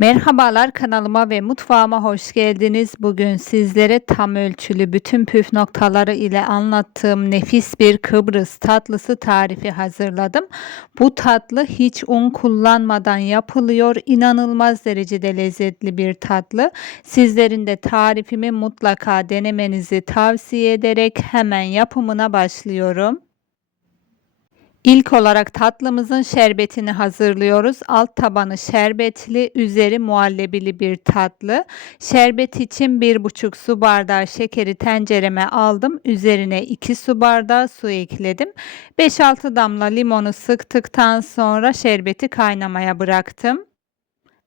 Merhabalar kanalıma ve mutfağıma hoş geldiniz. Bugün sizlere tam ölçülü bütün püf noktaları ile anlattığım nefis bir Kıbrıs tatlısı tarifi hazırladım. Bu tatlı hiç un kullanmadan yapılıyor. İnanılmaz derecede lezzetli bir tatlı. Sizlerin de tarifimi mutlaka denemenizi tavsiye ederek hemen yapımına başlıyorum. İlk olarak tatlımızın şerbetini hazırlıyoruz. Alt tabanı şerbetli, üzeri muhallebili bir tatlı. Şerbet için 1,5 su bardağı şekeri tencereme aldım. Üzerine 2 su bardağı su ekledim. 5-6 damla limonu sıktıktan sonra şerbeti kaynamaya bıraktım.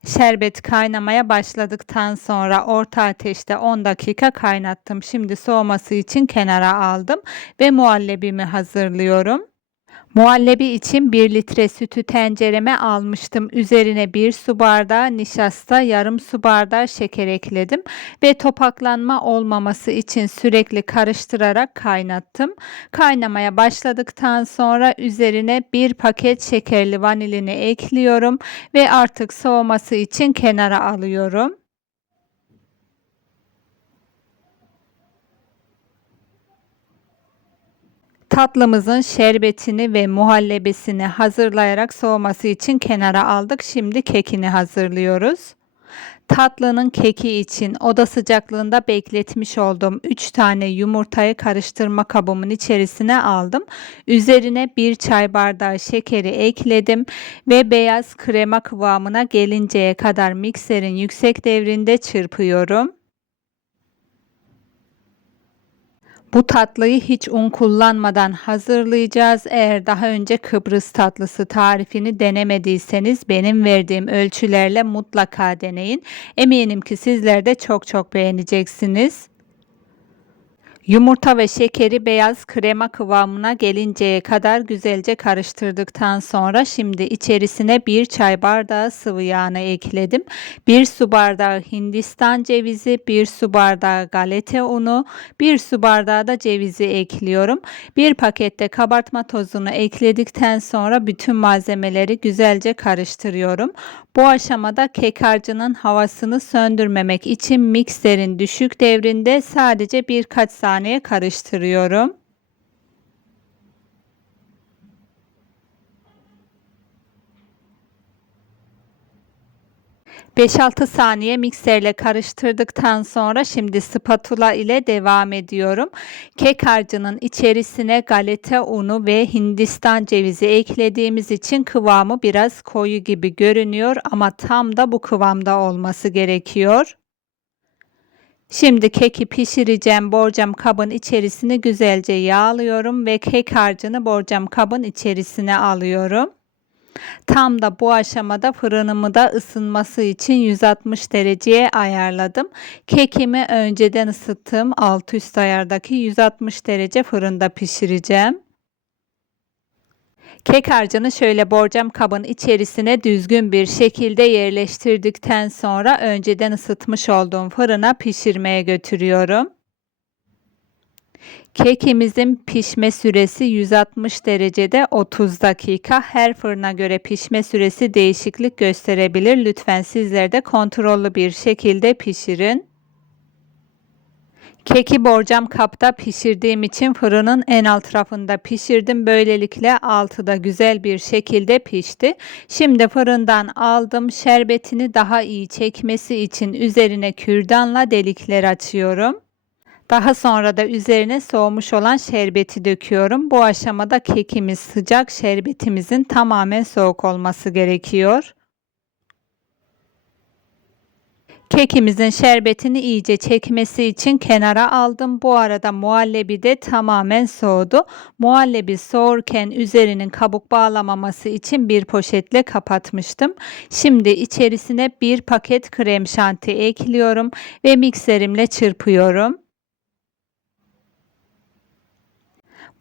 Şerbet kaynamaya başladıktan sonra orta ateşte 10 dakika kaynattım. Şimdi soğuması için kenara aldım ve muhallebimi hazırlıyorum. Muhallebi için 1 litre sütü tencereme almıştım. Üzerine 1 su bardağı nişasta, yarım su bardağı şeker ekledim ve topaklanma olmaması için sürekli karıştırarak kaynattım. Kaynamaya başladıktan sonra üzerine 1 paket şekerli vanilini ekliyorum ve artık soğuması için kenara alıyorum. Tatlımızın şerbetini ve muhallebisini hazırlayarak soğuması için kenara aldık. Şimdi kekini hazırlıyoruz. Tatlının keki için oda sıcaklığında bekletmiş olduğum 3 tane yumurtayı karıştırma kabımın içerisine aldım. Üzerine 1 çay bardağı şekeri ekledim ve beyaz krema kıvamına gelinceye kadar mikserin yüksek devrinde çırpıyorum. Bu tatlıyı hiç un kullanmadan hazırlayacağız. Eğer daha önce Kıbrıs tatlısı tarifini denemediyseniz benim verdiğim ölçülerle mutlaka deneyin. Eminim ki sizler de çok çok beğeneceksiniz. Yumurta ve şekeri beyaz krema kıvamına gelinceye kadar güzelce karıştırdıktan sonra şimdi içerisine bir çay bardağı sıvı yağını ekledim. Bir su bardağı hindistan cevizi, bir su bardağı galeta unu, bir su bardağı da cevizi ekliyorum. Bir pakette kabartma tozunu ekledikten sonra bütün malzemeleri güzelce karıştırıyorum. Bu aşamada kek harcının havasını söndürmemek için mikserin düşük devrinde sadece birkaç saniye karıştırıyorum. 5-6 saniye mikserle karıştırdıktan sonra şimdi spatula ile devam ediyorum. Kek harcının içerisine galeta unu ve hindistan cevizi eklediğimiz için kıvamı biraz koyu gibi görünüyor ama tam da bu kıvamda olması gerekiyor. Şimdi keki pişireceğim borcam kabın içerisine güzelce yağlıyorum ve kek harcını borcam kabın içerisine alıyorum. Tam da bu aşamada fırınımı da ısınması için 160 dereceye ayarladım. Kekimi önceden ısıttığım alt üst ayardaki 160 derece fırında pişireceğim. Kek harcını şöyle borcam kabın içerisine düzgün bir şekilde yerleştirdikten sonra önceden ısıtmış olduğum fırına pişirmeye götürüyorum. Kekimizin pişme süresi 160 derecede 30 dakika. Her fırına göre pişme süresi değişiklik gösterebilir. Lütfen sizler de kontrollü bir şekilde pişirin. Keki borcam kapta pişirdiğim için fırının en alt rafında pişirdim. Böylelikle altı da güzel bir şekilde pişti. Şimdi fırından aldım. Şerbetini daha iyi çekmesi için üzerine kürdanla delikler açıyorum. Daha sonra da üzerine soğumuş olan şerbeti döküyorum. Bu aşamada kekimiz sıcak, şerbetimizin tamamen soğuk olması gerekiyor. Kekimizin şerbetini iyice çekmesi için kenara aldım. Bu arada muhallebi de tamamen soğudu. Muhallebi soğurken üzerinin kabuk bağlamaması için bir poşetle kapatmıştım. Şimdi içerisine bir paket krem şanti ekliyorum ve mikserimle çırpıyorum.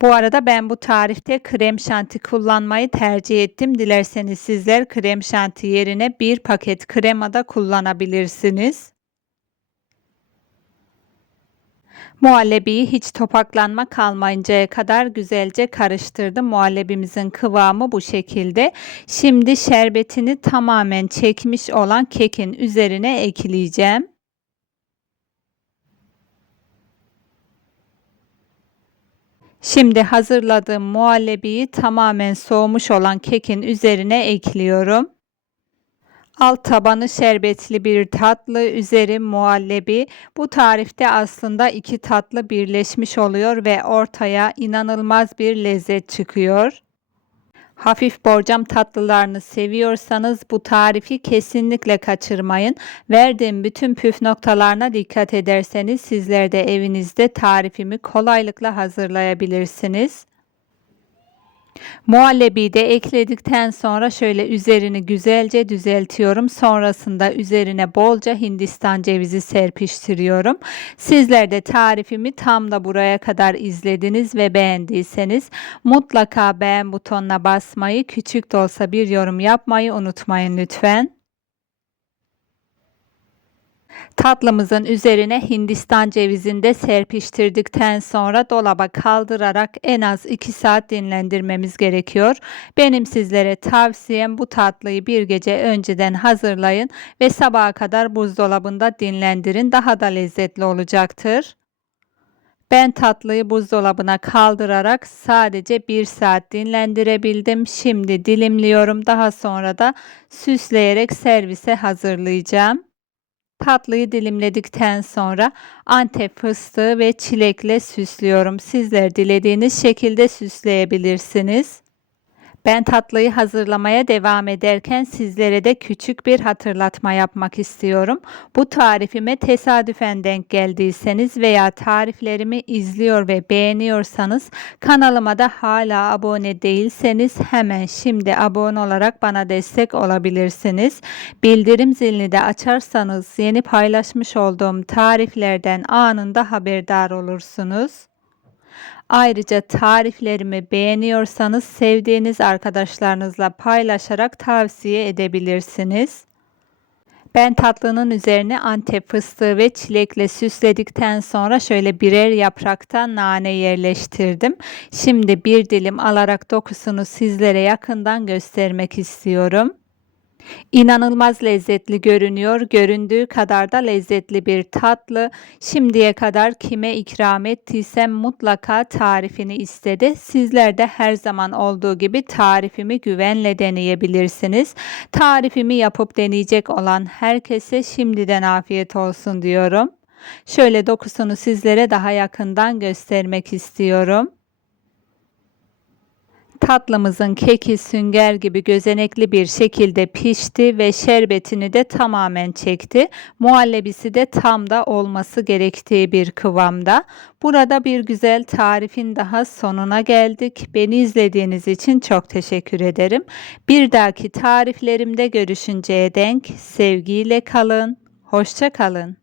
Bu arada ben bu tarifte krem şanti kullanmayı tercih ettim. Dilerseniz sizler krem şanti yerine bir paket krema da kullanabilirsiniz. Muhallebiyi hiç topaklanma kalmayıncaya kadar güzelce karıştırdım. Muhallebimizin kıvamı bu şekilde. Şimdi şerbetini tamamen çekmiş olan kekin üzerine ekleyeceğim. Şimdi hazırladığım muhallebiyi tamamen soğumuş olan kekin üzerine ekliyorum. Alt tabanı şerbetli bir tatlı, üzeri muhallebi. Bu tarifte aslında iki tatlı birleşmiş oluyor ve ortaya inanılmaz bir lezzet çıkıyor. Hafif borcam tatlılarını seviyorsanız bu tarifi kesinlikle kaçırmayın. Verdiğim bütün püf noktalarına dikkat ederseniz sizler de evinizde tarifimi kolaylıkla hazırlayabilirsiniz. Muhallebiyi de ekledikten sonra şöyle üzerini güzelce düzeltiyorum. Sonrasında üzerine bolca hindistan cevizi serpiştiriyorum. Sizler de tarifimi tam da buraya kadar izlediniz ve beğendiyseniz mutlaka beğen butonuna basmayı, küçük de olsa bir yorum yapmayı unutmayın lütfen. Tatlımızın üzerine hindistan cevizini de serpiştirdikten sonra dolaba kaldırarak en az 2 saat dinlendirmemiz gerekiyor. Benim sizlere tavsiyem bu tatlıyı bir gece önceden hazırlayın ve sabaha kadar buzdolabında dinlendirin. Daha da lezzetli olacaktır. Ben tatlıyı buzdolabına kaldırarak sadece 1 saat dinlendirebildim. Şimdi dilimliyorum. Daha sonra da süsleyerek servise hazırlayacağım. Tatlıyı dilimledikten sonra antep fıstığı ve çilekle süslüyorum. Sizler dilediğiniz şekilde süsleyebilirsiniz. Ben tatlıyı hazırlamaya devam ederken sizlere de küçük bir hatırlatma yapmak istiyorum. Bu tarifime tesadüfen denk geldiyseniz veya tariflerimi izliyor ve beğeniyorsanız kanalıma da hala abone değilseniz hemen şimdi abone olarak bana destek olabilirsiniz. Bildirim zilini de açarsanız yeni paylaşmış olduğum tariflerden anında haberdar olursunuz. Ayrıca tariflerimi beğeniyorsanız sevdiğiniz arkadaşlarınızla paylaşarak tavsiye edebilirsiniz. Ben tatlının üzerine antep fıstığı ve çilekle süsledikten sonra şöyle birer yapraktan nane yerleştirdim. Şimdi bir dilim alarak dokusunu sizlere yakından göstermek istiyorum. İnanılmaz lezzetli görünüyor. Göründüğü kadar da lezzetli bir tatlı. Şimdiye kadar kime ikram ettiysem mutlaka tarifini istedi. Sizler de her zaman olduğu gibi tarifimi güvenle deneyebilirsiniz. Tarifimi yapıp deneyecek olan herkese şimdiden afiyet olsun diyorum. Şöyle dokusunu sizlere daha yakından göstermek istiyorum. Tatlımızın keki sünger gibi gözenekli bir şekilde pişti ve şerbetini de tamamen çekti. Muhallebisi de tam da olması gerektiği bir kıvamda. Burada bir güzel tarifin daha sonuna geldik. Beni izlediğiniz için çok teşekkür ederim. Bir dahaki tariflerimde görüşünceye denk sevgiyle kalın. Hoşça kalın.